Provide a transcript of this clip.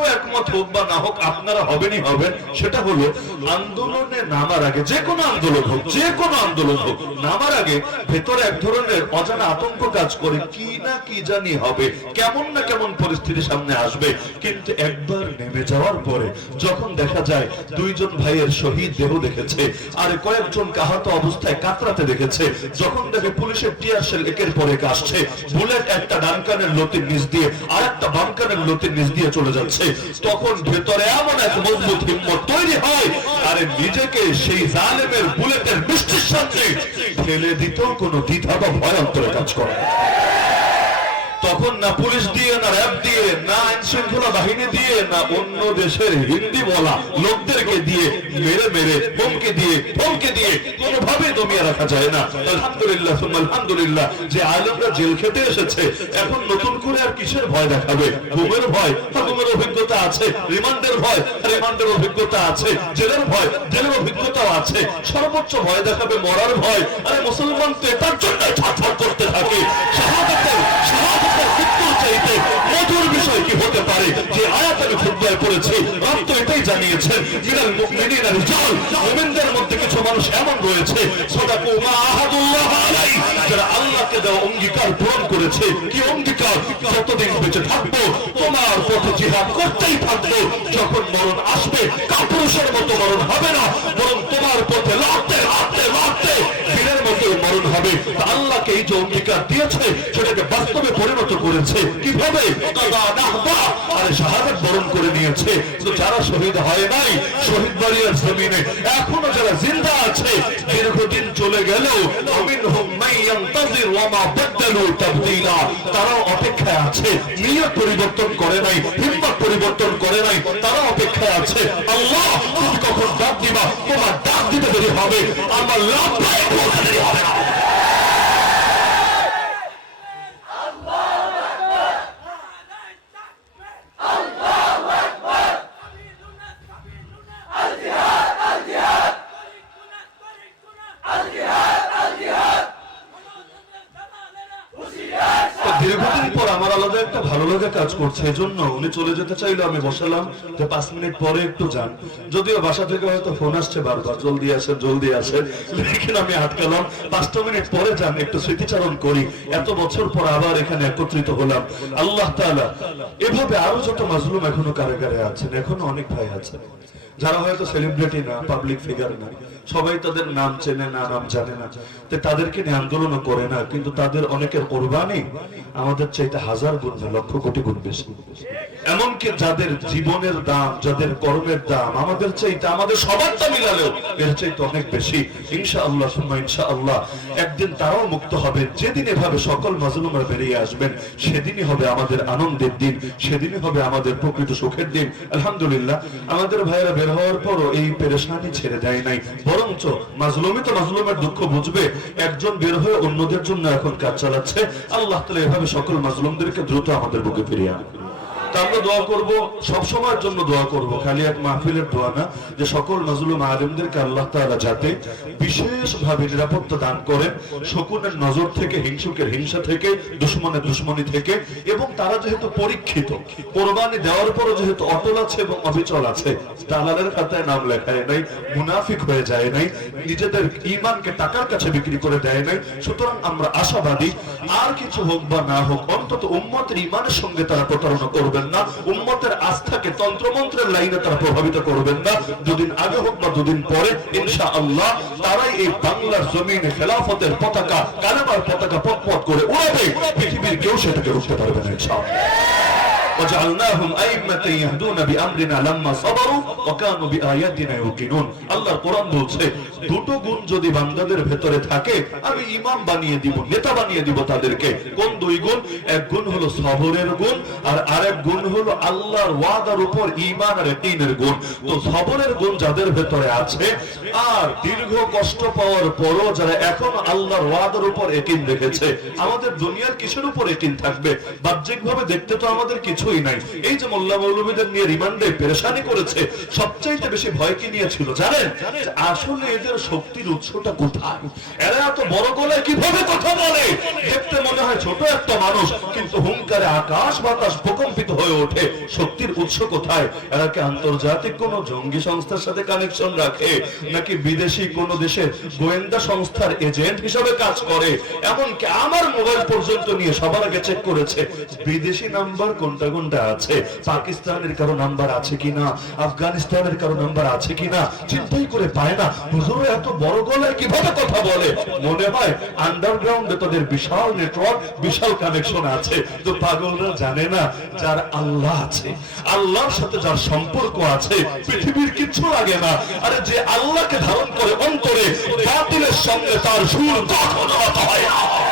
কেউ একমত হোক বা না হোক, আপনারা হবেনই হবেন। সেটা হলো, আন্দোলনে নামার আগে, যে কোনো আন্দোলন হোক, যে কোনো আন্দোলন হোক, নামার আগে ভেতরে এক ধরনের অজানা আতঙ্ক কাজ করে কি না কি জানি হবে, কেমন না কেমন পরিস্থিতি সামনে আসবে। কিন্তু একবার নেমে যাওয়ার পরে যখন দেখা যায় দুইজন ভাইয়ের শহীদ দেহ দেখেছে, আর কয়েকজন আহত অবস্থায় কাতরাতে দেখেছে, যখন দেখে পুলিশের টিয়ার শেল একের পর এক আসছে, বুলেট একটা ডান কানের লতির নিচ দিয়ে আর একটা বাম কানের লতির নিচ দিয়ে চলে যাচ্ছে। তখন ভেতরে এমন এক মজবুত হিম্মত তৈরি হয়, আরে নিজেকে সেই জালেমের বুলেটের বৃষ্টির সাথে ফেলে দিতেও কোনো দ্বিধা বা ভয় অন্তরে কাজ করে। তখন না পুলিশ দিয়ে না র্যাব দিয়ে না আইন শৃঙ্খলা বাহিনী দিয়ে না অন্য দেশের হিন্দি বলা লোকদেরকে দিয়ে মেরে মেরে হুমকে দিয়ে হুমকে দিয়ে কোনোভাবে দমিয়ে রাখা যায় না। আলহামদুলিল্লাহ আলহামদুলিল্লাহ যে আলমরা জেল খেতে এসেছে এখন নতুন করে আর কিসের ভয় দেখাবে? ঘুমের ভয় হ্যাঁ, ঘুমের অভিজ্ঞতা আছে রিমান্ডের ভয় রিমান্ডের অভিজ্ঞতা আছে জেলের ভয় জেলের অভিজ্ঞতাও আছে। সর্বোচ্চ ভয় দেখাবে মরার ভয়। আরে মুসলমান তো এটার জন্য ছটফট করতে থাকে। শাহাদাতের শাহাদাতের মৃত্যুর চাইতে মধুর বিষয় কি হতে পারে? যে আয়াত আমি খুতবায় পড়েছি রব এটাই জানিয়েছেন মিনাল মুমিনিনা রিজাল মুমিনদের মধ্যে কিছু মানুষ এমন রয়েছে, সাদাকু মা আহাদুল্লাহ যারা আল্লাহকে দেওয়া অঙ্গীকার পূরণ করেছে। কি অঙ্গীকার? যতদিন বেঁচে থাকব, তোমার পথে জিহাদ করতেই থাকব। যখন মরণ আসবে, কাপুরুষের মতো মরণ হবে না, বরং তোমার পথে লড়তে লড়তে লড়তে বীরের মতো মরণ হবে। তা আল্লাহকে এই যে অঙ্গীকার দিয়েছে, সেটাকে করেছে? কীভাবে? আরে শাহাদাত বরণ করে নিয়েছে। তো যারা শহীদ হয় নাই শহীদ বাড়িয়ার জমিনে এখনও যারা জিন্দা আছে দীর্ঘদিন চলে গেলেও তাবদীলা তারাও অপেক্ষায় আছে। নিয়ত পরিবর্তন করে নাই হিম্মত পরিবর্তন করে নাই তারা অপেক্ষায় আছে। আল্লাহ তুমি কখন ডাক দিবা? তোমার ডাক দিতে দেরি হবে। আমার লাভ হবে না তো দীর্ঘদিন পর আমার আলাদা একটা ভালো লাগা কাজ করছে এই জন্য উনি চলে যেতে চাইলে, আমি বসালাম। যে পাঁচ মিনিট পরে একটু যান। যদিও বাসা থেকে হয়তো ফোন আসছে বারবার, জলদি আসেন জলদি আসেন। লেকিন আমি আটকালাম। পাঁচটা মিনিট পরে যান, একটু স্মৃতিচারণ করি। এত বছর পর আবার এখানে একত্রিত হলাম। আল্লাহ তাআলা এভাবে আরও যত মাজলুম এখনও কারাগারে আছেন, এখনও অনেক ভাই আছেন। যারা হয়তো সেলিব্রিটি না পাবলিক ফিগার না। সবাই তাদের নাম চেনে না, নাম জানে না। তাদেরকে নিয়ে আন্দোলনও করে না, কিন্তু তাদের অনেকের কোরবানি আমাদের চাইতে হাজার গুণ লক্ষ কোটি গুণ বেশি। এমনকি যাদের জীবনের দাম, যাদের কর্মের দাম, আমাদের চাইতে, আমাদের সবার সবারটা মিলালেও এর চাইতে অনেক বেশি। ইনশা আল্লাহ ইনশা আল্লাহ একদিন তারাও মুক্ত হবে। যেদিন এভাবে সকল মাজলুমরা বেরিয়ে আসবেন, সেদিনই হবে আমাদের আনন্দের দিন, সেদিনই হবে আমাদের প্রকৃত সুখের দিন। আলহামদুলিল্লাহ। আমাদের ভাইয়েরা বের হওয়ার পরও এই পেরেশানি ছেড়ে দেয় নাই। বরঞ্চ মাজলুমি তো মাজলুমের দুঃখ বুঝবে। একজন বের হয়ে অন্যদের জন্য এখন কাজ চালাচ্ছে। আল্লাহ তালা এভাবে সকল মাজলুমদেরকে দ্রুত আমাদের বুকে ফিরিয়ে আনবে আমরা দোয়া করব, সব সময়ের জন্য দোয়া করব। খালি এক মাহফিলের দোয়া না, যে সকল নজরুল আল্লাহ যাতে বিশেষভাবে নিরাপত্তা দান করেন, শকুনের নজর থেকে, হিংসুকের হিংসা থেকে, দুশ্মনের দুশ্মনী থেকে, এবং তারা যেহেতু পরীক্ষিত, কোরবানি দেওয়ার পরও যেহেতু অটল আছে এবং অবিচল আছে, দালালের খাতায় নাম লেখায় নাই, মুনাফিক হয়ে যায় নাই, নিজেদের ইমানকে টাকার কাছে বিক্রি করে দেয় নাই, সুতরাং আমরা আশাবাদী, আর কিছু হোক বা না হোক, অন্তত উম্মতের ইমানের সঙ্গে তারা প্রতারণা করবেন না। উম্মতের আস্থাকে তন্ত্রমন্ত্রের লাইনে তারা প্রভাবিত করবেন না। দুদিন আগে হোক বা দুদিন পরে ইনশা আল্লাহ তারাই এই বাংলার জমিনে খেলাফতের পতাকা, কালেমার পতাকা পথ করে উড়াবে। পৃথিবীর কেউ সেটাকে রুখতে পারবে না, ইনশাআল্লাহ। وجعلناهم أئمة يهدون بأمرنا لما صبروا وكانوا بآياتنا يوقنون আল্লাহর কোরআন বলছে দুটো গুণ যদি বান্দাদের ভেতরে থাকে আমি ইমাম বানিয়ে দিব নেতা বানিয়ে দিব তাদেরকে কোন দুই গুণ এক গুণ হলো সবরের গুণ আর আরেক গুণ হলো আল্লাহর ওয়াদার উপর ঈমান আর ইয়াকিনের গুণ তো সবরের গুণ যাদের ভেতরে আছে আর দীর্ঘ কষ্ট পাওয়ার পরও যারা এখন আল্লাহর ওয়াদার উপর ইয়াকিন রেখেছে আমাদের দুনিয়ার কিসের উপর ইয়াকিন থাকবে বাহ্যিকভাবে দেখতে তো আমাদের কিছুই কিছুই নাই। এই যে মোল্লা মৌলবীদের নিয়ে রিমান্ডে পেরেশানি করেছে, সবচাইতে বেশি ভয় কি নিয়েছিল জানেন? আসলে এদের শক্তির উৎসটা কোথায়? এরা এত বড় গলায় কীভাবে কথা বলে? দেখতে মনে হয় ছোট একটা মানুষ, কিন্তু হুঙ্কারে আকাশ বাতাস প্রকম্পিত হয়ে ওঠে। শক্তির উৎস কোথায়? এরা কি আন্তর্জাতিক কোন জঙ্গি সংস্থার সাথে কানেকশন রাখে? নাকি বিদেশি কোন দেশের গোয়েন্দা সংস্থার এজেন্ট হিসাবে কাজ করে? এমনকি আমার মোবাইল পর্যন্ত নিয়ে সবার আগে চেক করেছে, বিদেশি নাম্বার কোনটা কোনটা আছে? পাকিস্তানের কারও নাম্বার আছে কিনা? আফগানিস্তানের কারও নাম্বার আছে কিনা? চিন্তাই করে পায় না। হুজুর এত বড় গলায় কীভাবে কথা বলে? মনে হয় আন্ডারগ্রাউন্ডে তাদের বিশাল নেটওয়ার্ক বিশাল কানেকশন আছে। তো পাগলরা জানে না যার আল্লাহ আছে। আল্লাহর সাথে যার সম্পর্ক আছে, পৃথিবীর কিছু লাগে না। আরে যে আল্লাহকে ধারণ করে অন্তরে, বাতিলের সঙ্গে তার সুর কখনো হয় না।